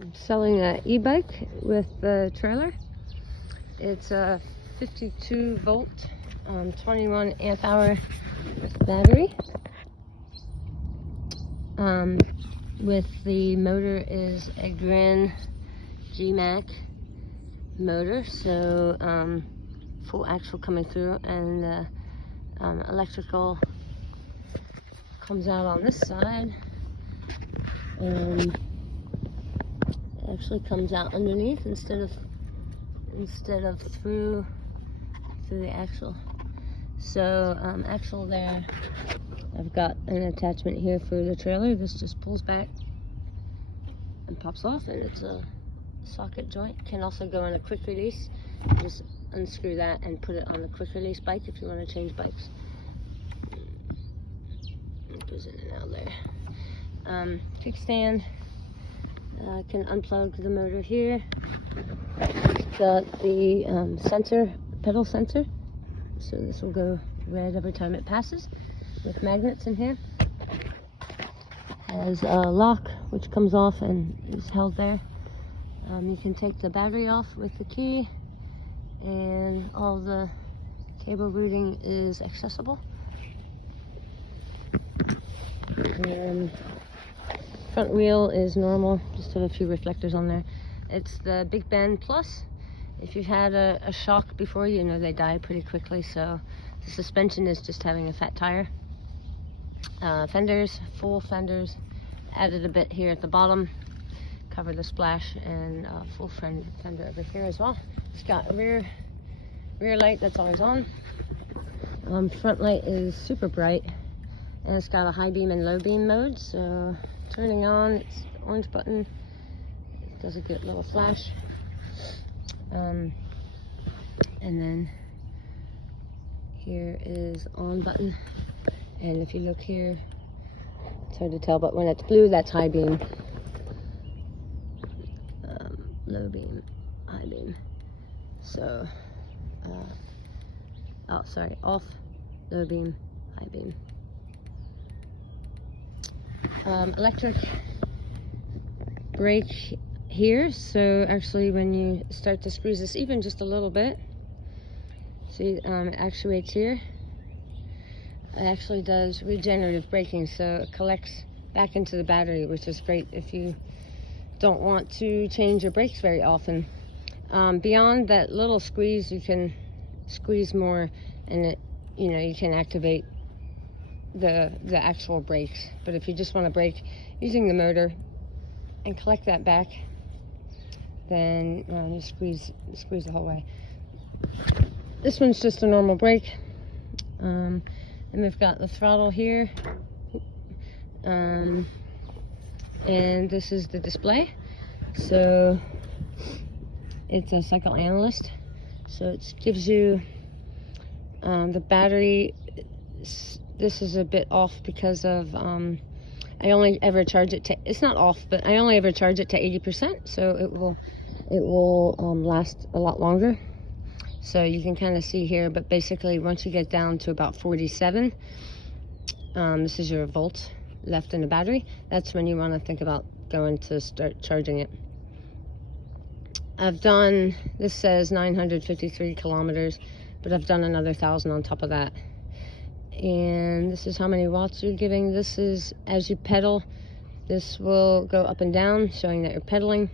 I'm selling an e-bike with the trailer. It's a 52 volt, 21 amp hour battery. With the motor is a Grin G-Mac motor, so full axle coming through, and the electrical comes out on this side, and it actually comes out underneath instead of through the axle. So axle there. I've got an attachment here for the trailer. This just pulls back and pops off, and it's a socket joint. Can also go on a quick release. Just unscrew that and put it on the quick release bike if you want to change bikes. It goes in and out there. Kickstand. Can unplug the motor here. It's got the sensor, pedal sensor. So this will go red every time it passes, with magnets in here. Has a lock which comes off and is held there. You can take the battery off with the key, and all the cable routing is accessible. And front wheel is normal, just have a few reflectors on there. It's the Big Bend Plus. If you've had a shock before, you know they die pretty quickly, so the suspension is just having a fat tire. Fenders, full fenders, added a bit here at the bottom, cover the splash, and full fender over here as well. It's got a rear light that's always on. Front light is super bright, and it's got a high beam and low beam mode, so turning on, it's the orange button. It does a good little flash. And then here is on button, and if you look here, it's hard to tell, but when it's blue, that's high beam. Low beam, high beam. So oh sorry, off, low beam, high beam. Electric brake here, so actually when you start to squeeze this even just a little bit, see, it actuates here. It actually does regenerative braking, so it collects back into the battery, which is great if you don't want to change your brakes very often. Beyond that little squeeze, you can squeeze more, and it, you know, you can activate the actual brakes. But if you just want to brake using the motor and collect that back, then you squeeze the whole way. This one's just a normal brake. And we've got the throttle here. And this is the display. So it's a cycle analyst. So it gives you the battery. This is a bit off because of I only ever charge it to, it's not off, but I only ever charge it to 80%, so it will last a lot longer. So you can kind of see here, but basically once you get down to about 47, this is your volts left in the battery. That's when you want to think about going to start charging it. I've done, this says 953 kilometers, but I've done another 1,000 on top of that. And this is how many watts you're giving. This is as you pedal, this will go up and down, showing that you're pedaling.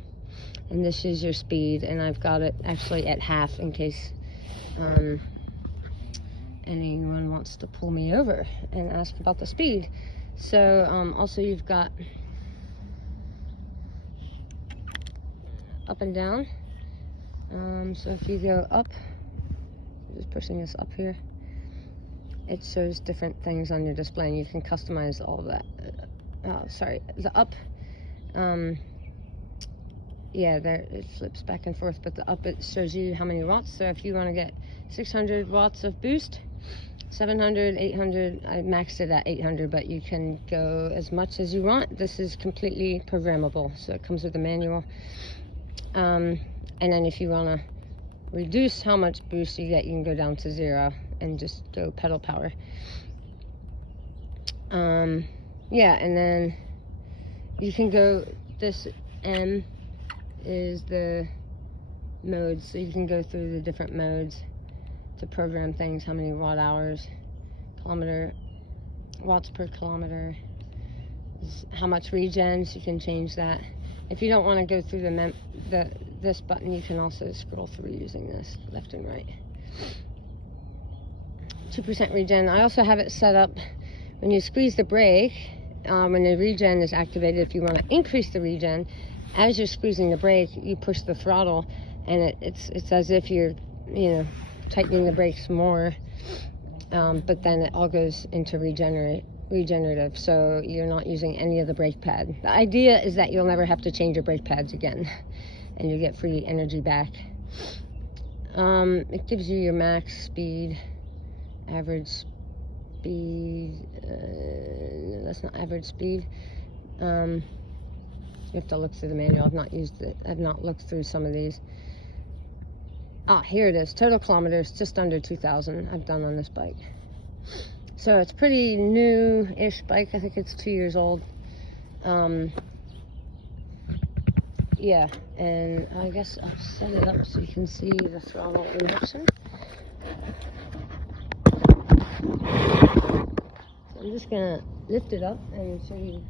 And this is your speed, and I've got it actually at half in case anyone wants to pull me over and ask about the speed. So also you've got up and down. So if you go up, just pushing this up here, it shows different things on your display, and you can customize all of that. Sorry, the up, yeah, there it flips back and forth, but the up, it shows you how many watts. So if you want to get 600 watts of boost, 700, 800, I maxed it at 800, but you can go as much as you want. This is completely programmable, so it comes with a manual. And then if you want to reduce how much boost you get, you can go down to 0 and just go pedal power. Yeah, and then you can go this M is the modes. So you can go through the different modes to program things, how many watt hours, watts per kilometer, how much regens. You can change that. If you don't want to go through this button, you can also scroll through using this left and right. 2% regen. I also have it set up when you squeeze the brake, when the regen is activated. If you want to increase the regen, as you're squeezing the brake, you push the throttle, and it's as if you're, you know, tightening the brakes more, but then it all goes into regenerative, so you're not using any of the brake pad. The idea is that you'll never have to change your brake pads again, and you get free energy back. It gives you your max speed, average speed. That's not average speed. You have to look through the manual. I've not looked through some of these. Ah, here it is. Total kilometers, just under 2,000 I've done on this bike. So it's pretty new-ish bike. I think it's 2 years old. Yeah, and I guess I'll set it up so you can see the throttle in motion. So I'm just gonna lift it up and show you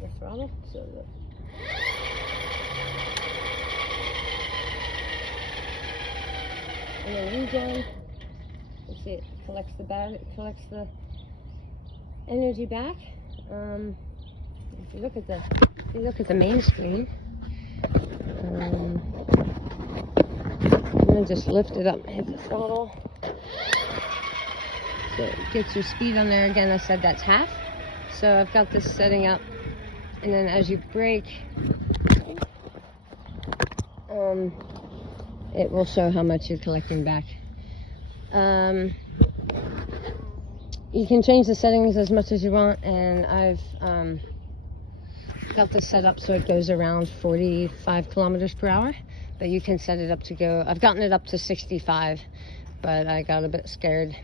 the throttle. So look. And then regen, you see it collects the energy back. If you look at the main screen, I'm gonna just lift it up and hit the throttle. So it gets your speed on there. Again, I said that's half. So I've got this setting up, and then as you brake, it will show how much you're collecting back. You can change the settings as much as you want, and I've got this set up so it goes around 45 kilometers per hour, but you can set it up to go, I've gotten it up to 65, but I got a bit scared,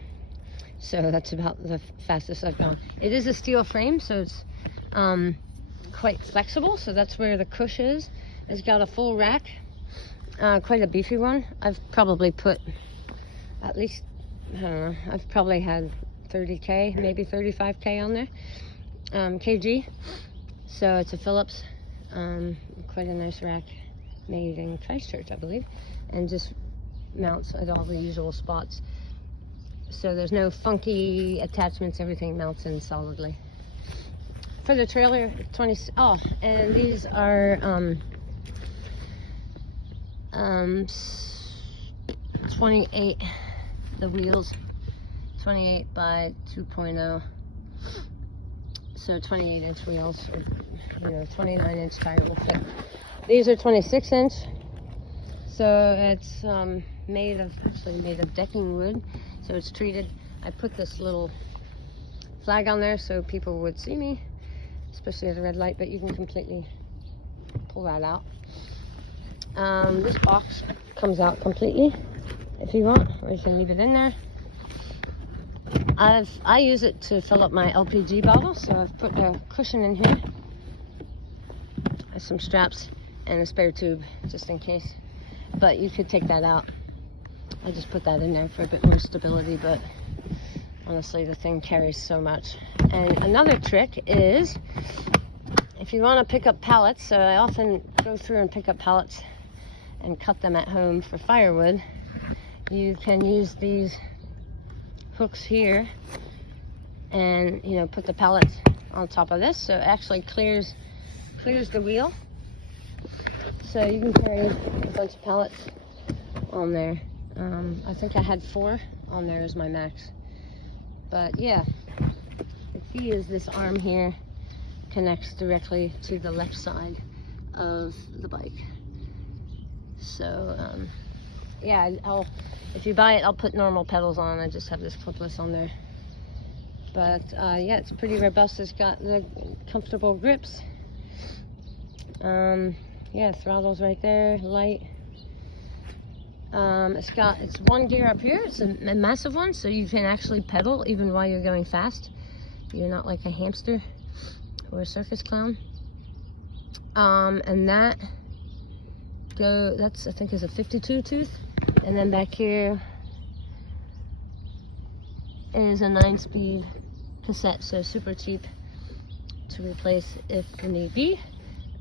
so that's about the fastest I've gone. It is a steel frame, so it's quite flexible, so that's where the cush is. It's got a full rack, quite a beefy one. I've probably put at least, I don't know, I've probably had 30k, maybe 35k on there, kg. So it's a Phillips, quite a nice rack, made in Christchurch, I believe, and just mounts at all the usual spots. So there's no funky attachments, everything mounts in solidly. For the trailer, and these are 28, the wheels, 28 by 2.0, so 28-inch wheels, or, you know, 29-inch tire will fit. These are 26-inch, so it's made of decking wood, so it's treated. I put this little flag on there so people would see me, especially at a red light, but you can completely pull that out. This box comes out completely if you want, or you can leave it in there. I use it to fill up my LPG bottle, so I've put a cushion in here, some straps, and a spare tube just in case. But you could take that out. I just put that in there for a bit more stability, but honestly the thing carries so much. And another trick is, if you want to pick up pallets, so I often go through and pick up pallets and cut them at home for firewood, you can use these hooks here and, you know, put the pallets on top of this, so it actually clears the wheel, so you can carry a bunch of pallets on there. I think I had 4 on there as my max, but yeah, the key is this arm here connects directly to the left side of the bike. So yeah, if you buy it, I'll put normal pedals on. I just have this clipless on there. But yeah, it's pretty robust. It's got the comfortable grips. Yeah, throttle's right there, light. It's one gear up here. It's a massive one, so you can actually pedal even while you're going fast. You're not like a hamster or a circus clown. And that go, that's I think is a 52 tooth, and then back here is a 9-speed cassette, so super cheap to replace if need be.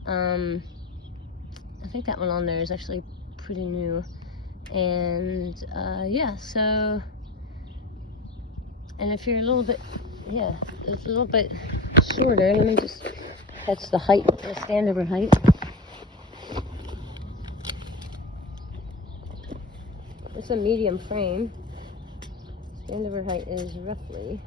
I think that one on there is actually pretty new, and yeah, so, and if you're a little bit, yeah, it's a little bit shorter, let me just, that's the height, the standover height. It's a medium frame. Standover height is roughly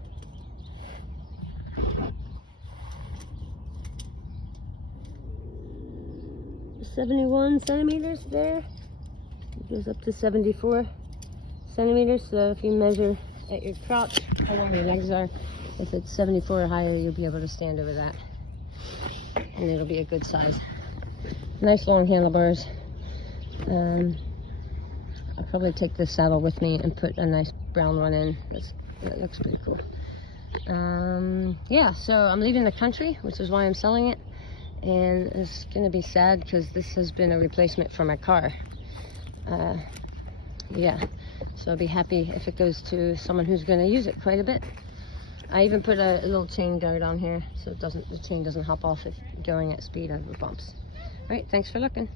71 centimeters there. It goes up to 74 centimeters. So if you measure at your crotch how long your legs are, if it's 74 or higher, you'll be able to stand over that, and it'll be a good size. Nice long handlebars. I'll probably take this saddle with me and put a nice brown one in. That looks pretty cool. Yeah, so I'm leaving the country, which is why I'm selling it. And it's gonna be sad because this has been a replacement for my car. Yeah, so I'll be happy if it goes to someone who's gonna use it quite a bit. I even put a little chain guard on here so the chain doesn't hop off if going at speed over bumps. All right, thanks for looking.